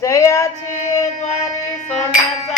जयाची द्वारी सोन्याचा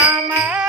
Mama.